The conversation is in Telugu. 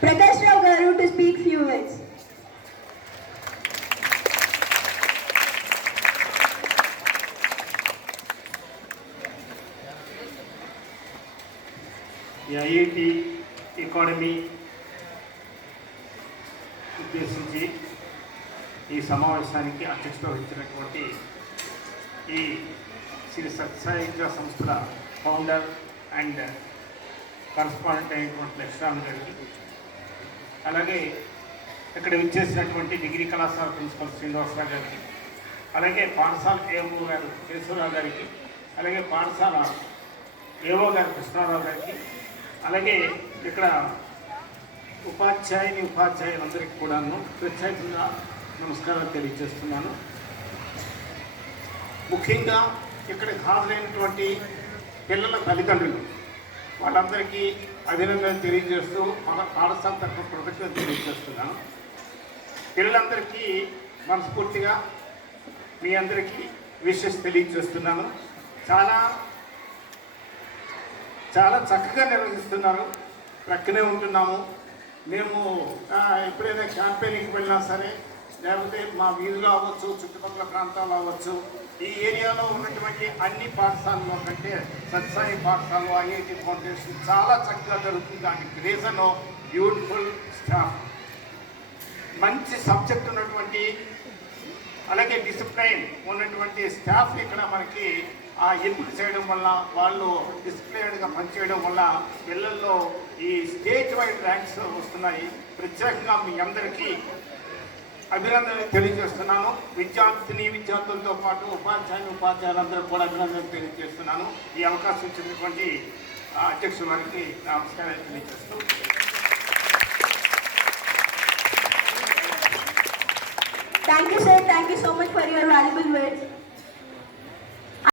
Prakash Rao garu to speak few words. ఈ ఐఐటి ఎకాడమీ ఉద్దేశించి ఈ సమావేశానికి అధ్యక్షత వహించినటువంటి ఈ శ్రీ సత్యసాయి విద్యా సంస్థల ఫౌండర్ అండ్ కరస్పాండెంట్ అయినటువంటి లక్ష్మణ్ గారికి, అలాగే ఇక్కడ విచ్చేసినటువంటి డిగ్రీ కళాశాల ప్రిన్సిపల్ శ్రీనివాసరావు గారికి, అలాగే పాఠశాల ఏఓ గారు కేశవరావు గారికి, అలాగే పాఠశాల ఏఓ గారు కృష్ణారావు గారికి, అలాగే ఇక్కడ ఉపాధ్యాయులందరికీ కూడాను ప్రత్యేకంగా నమస్కారాలు తెలియజేస్తున్నాను. ముఖ్యంగా ఇక్కడికి హాజరైనటువంటి పిల్లల తల్లిదండ్రులు వాళ్ళందరికీ అభినందనలు తెలియజేస్తూ మన పాఠశాల తరఫున కృతజ్ఞతలు తెలియజేస్తున్నాను. పిల్లలందరికీ మనస్ఫూర్తిగా మీ అందరికీ విషెస్ తెలియజేస్తున్నాను. చాలా చాలా చక్కగా నిర్వహిస్తున్నారు. ప్రక్కనే ఉంటున్నాము మేము. ఎప్పుడైనా క్యాంపెయినింగ్కి వెళ్ళినా సరే, లేకపోతే మా వీధిలో అవ్వచ్చు, చుట్టుపక్కల ప్రాంతాల్లో అవ్వచ్చు, ఈ ఏరియాలో ఉన్నటువంటి అన్ని పాఠశాలలో కంటే సత్సాయి పాఠశాలలో ఐఐటి ఫౌండేషన్ చాలా చక్కగా జరుగుతుంది. దానికి రీజన్ బ్యూటిఫుల్ స్టాఫ్, మంచి సబ్జెక్ట్ ఉన్నటువంటి, అలాగే డిసిప్లైన్ ఉన్నటువంటి స్టాఫ్ ఇక్కడ మనకి ఎంపిక చేయడం వల్ల, వాళ్ళు డిసిప్లైన్డ్గా పనిచేయడం వల్ల పిల్లల్లో ఈ స్టేట్ వైడ్ ర్యాంక్స్ వస్తున్నాయి. ప్రత్యేకంగా మీ అందరికీ అభినందనలు తెలియజేస్తున్నాను. విద్యార్థులతో పాటు ఉపాధ్యాయులందరూ కూడా అభినందనలు తెలియజేస్తున్నాను. ఈ అవకాశం ఇచ్చినటువంటి అధ్యక్షుల వారికి నమస్కారాలు తెలియజేస్తూ, Thank you, sir. Thank you so much.